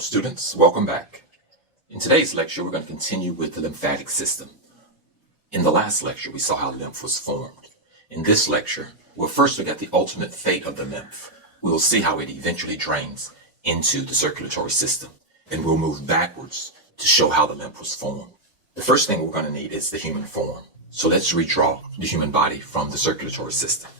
students, welcome back. In today's lecture, we're going to continue with the lymphatic system. In the last lecture, we saw how lymph was formed. In this lecture, we'll first look at the ultimate fate of the lymph. We will see how it eventually drains into the circulatory system, and we'll move backwards to show how the lymph was formed. The first thing we're going to need is the human form. So let's redraw the human body from the circulatory system.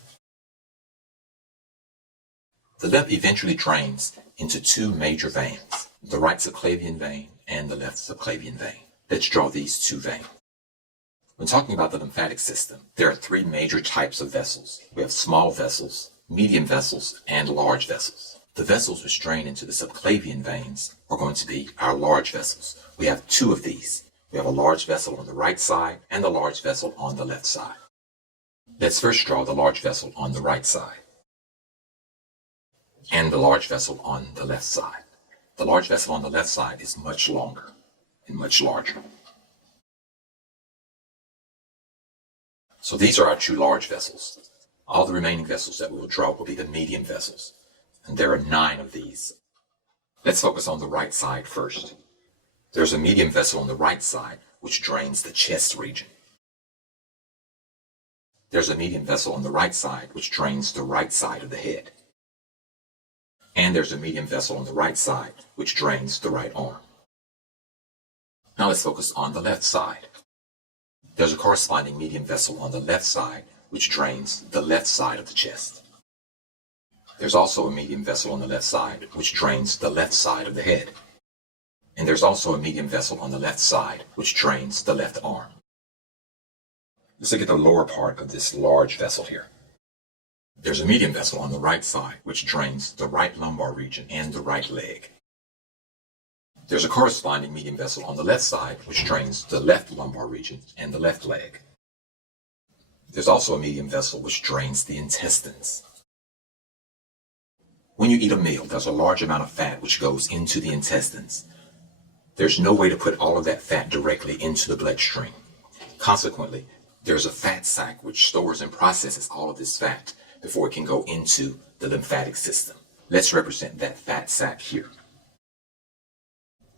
The lymph eventually drains into two major veins, the right subclavian vein and the left subclavian vein. Let's draw these two veins. When talking about the lymphatic system, there are three major types of vessels. We have small vessels, medium vessels, and large vessels. The vessels which drain into the subclavian veins are going to be our large vessels. We have two of these. We have a large vessel on the right side and a large vessel on the left side. Let's first draw the large vessel on the right side and the large vessel on the left side. The large vessel on the left side is much longer and much larger. So these are our two large vessels. All the remaining vessels that we will draw will be the medium vessels, and there are 9 of these. Let's focus on the right side first. There's a medium vessel on the right side which drains the chest region. There's a medium vessel on the right side which drains the right side of the head. And there's a medium vessel on the right side which drains the right arm. Now let's focus on the left side. There's a corresponding medium vessel on the left side which drains the left side of the chest. There's also a medium vessel on the left side which drains the left side of the head. And there's also a medium vessel on the left side which drains the left arm. Let's look at the lower part of this large vessel here. There's a medium vessel on the right side which drains the right lumbar region and the right leg. There's a corresponding medium vessel on the left side which drains the left lumbar region and the left leg. There's also a medium vessel which drains the intestines. When you eat a meal, there's a large amount of fat which goes into the intestines. There's no way to put all of that fat directly into the bloodstream. Consequently, there's a fat sac which stores and processes all of this fat before it can go into the lymphatic system. Let's represent that fat sac here.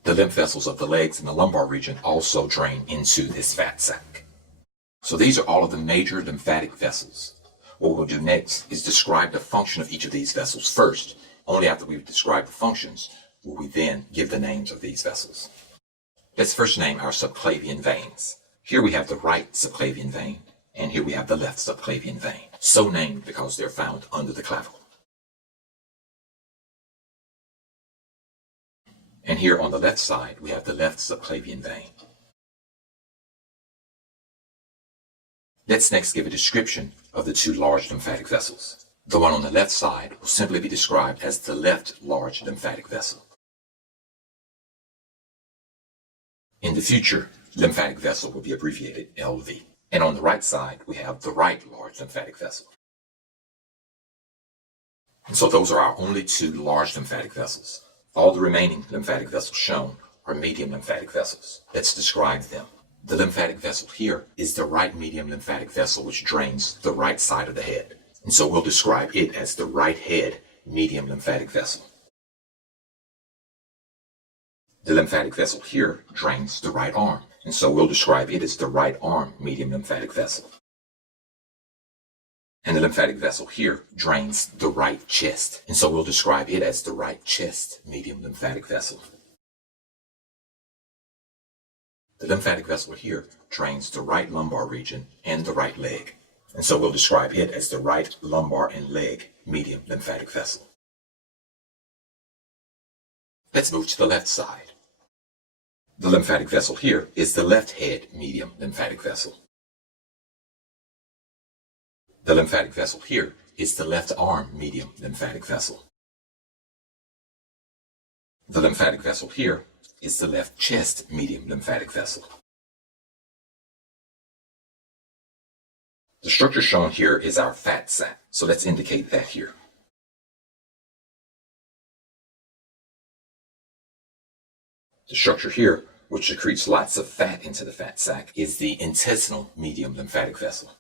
The lymph vessels of the legs and the lumbar region also drain into this fat sac. So these are all of the major lymphatic vessels. What we'll do next is describe the function of each of these vessels first. Only after we've described the functions will we then give the names of these vessels. Let's first name our subclavian veins. Here we have the right subclavian vein, and here we have the left subclavian vein, so named because they're found under the clavicle. And here on the left side, we have the left subclavian vein. Let's next give a description of the two large lymphatic vessels. The one on the left side will simply be described as the left large lymphatic vessel. In the future, lymphatic vessel will be abbreviated LV. And on the right side, we have the right large lymphatic vessel. And so those are our only two large lymphatic vessels. All the remaining lymphatic vessels shown are medium lymphatic vessels. Let's describe them. The lymphatic vessel here is the right medium lymphatic vessel which drains the right side of the head. And so we'll describe it as the right head medium lymphatic vessel. The lymphatic vessel here drains the right arm, and so we'll describe it as the right arm medium lymphatic vessel. And the lymphatic vessel here drains the right chest, and so we'll describe it as the right chest medium lymphatic vessel. The lymphatic vessel here drains the right lumbar region and the right leg, and so we'll describe it as the right lumbar and leg medium lymphatic vessel. Let's move to the left side. The lymphatic vessel here is the left head medium lymphatic vessel. The lymphatic vessel here is the left arm medium lymphatic vessel. The lymphatic vessel here is the left chest medium lymphatic vessel. The structure shown here is our fat sac, so let's indicate that here. The structure here, which secretes lots of fat into the fat sac, is the intestinal medium lymphatic vessel.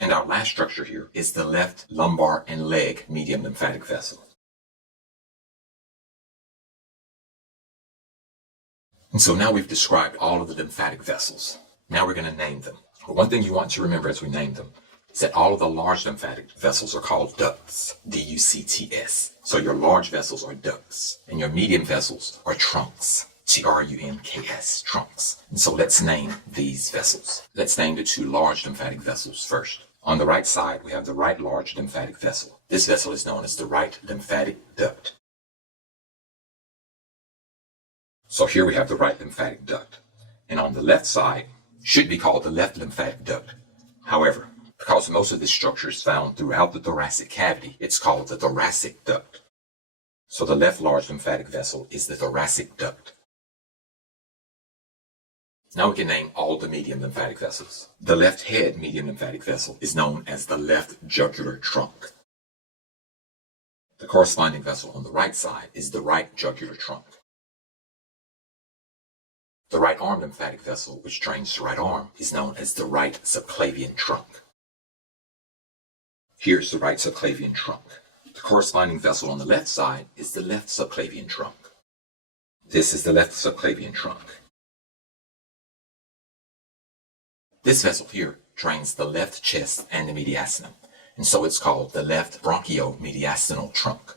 And our last structure here is the left lumbar and leg medium lymphatic vessel. And so now we've described all of the lymphatic vessels. Now we're going to name them. But one thing you want to remember as we name them is that all of the large lymphatic vessels are called ducts, D-U-C-T-S. So your large vessels are ducts, and your medium vessels are trunks, T-R-U-N-K-S, trunks. And so let's name these vessels. Let's name the two large lymphatic vessels first. On the right side, we have the right large lymphatic vessel. This vessel is known as the right lymphatic duct. So here we have the right lymphatic duct. And on the left side, should be called the left lymphatic duct. However, because most of this structure is found throughout the thoracic cavity, it's called the thoracic duct. So the left large lymphatic vessel is the thoracic duct. Now we can name all the medium lymphatic vessels. The left head medium lymphatic vessel is known as the left jugular trunk. The corresponding vessel on the right side is the right jugular trunk. The right arm lymphatic vessel, which drains the right arm, is known as the right subclavian trunk. Here's the right subclavian trunk. The corresponding vessel on the left side is the left subclavian trunk. This is the left subclavian trunk. This vessel here drains the left chest and the mediastinum, and so it's called the left bronchiomediastinal trunk.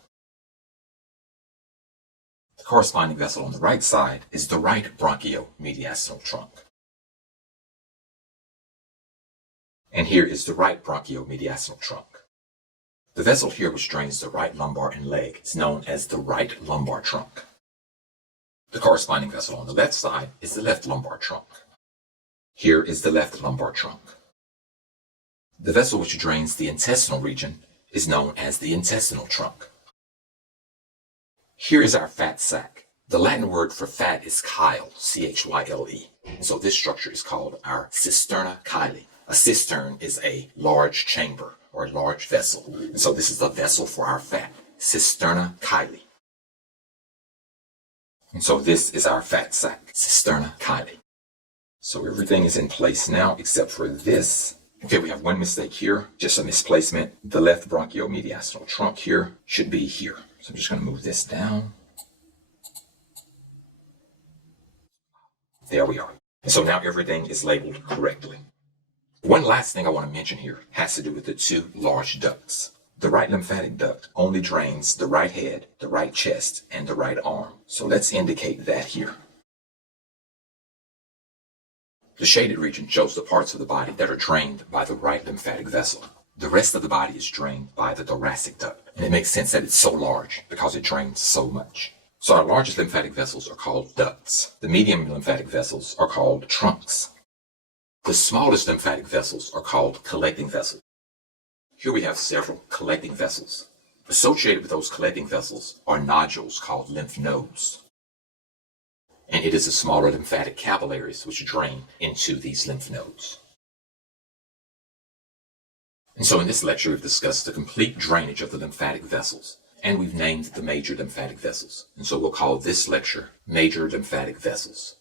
The corresponding vessel on the right side is the right bronchiomediastinal trunk. And here is the right bronchiomediastinal trunk. The vessel here which drains the right lumbar and leg is known as the right lumbar trunk. The corresponding vessel on the left side is the left lumbar trunk. Here is the left lumbar trunk. The vessel which drains the intestinal region is known as the intestinal trunk. Here is our fat sac. The Latin word for fat is chyle, C-H-Y-L-E. And so this structure is called our cisterna chyli. A cistern is a large chamber or a large vessel. And so this is the vessel for our fat, cisterna chyli. And so this is our fat sac, cisterna chyli. So everything is in place now except for this. Okay, we have one mistake here, just a misplacement. The left bronchiomediastinal trunk here should be here. So I'm just going to move this down. There we are. And so now everything is labeled correctly. One last thing I want to mention here has to do with the two large ducts. The right lymphatic duct only drains the right head, the right chest, and the right arm. So let's indicate that here. The shaded region shows the parts of the body that are drained by the right lymphatic vessel. The rest of the body is drained by the thoracic duct. And it makes sense that it's so large because it drains so much. So our largest lymphatic vessels are called ducts. The medium lymphatic vessels are called trunks. The smallest lymphatic vessels are called collecting vessels. Here we have several collecting vessels. Associated with those collecting vessels are nodules called lymph nodes. And it is the smaller lymphatic capillaries which drain into these lymph nodes. And so in this lecture, we've discussed the complete drainage of the lymphatic vessels, and we've named the major lymphatic vessels. And so we'll call this lecture Major Lymphatic Vessels.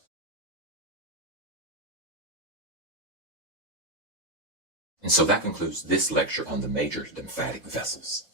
And so that concludes this lecture on the major lymphatic vessels.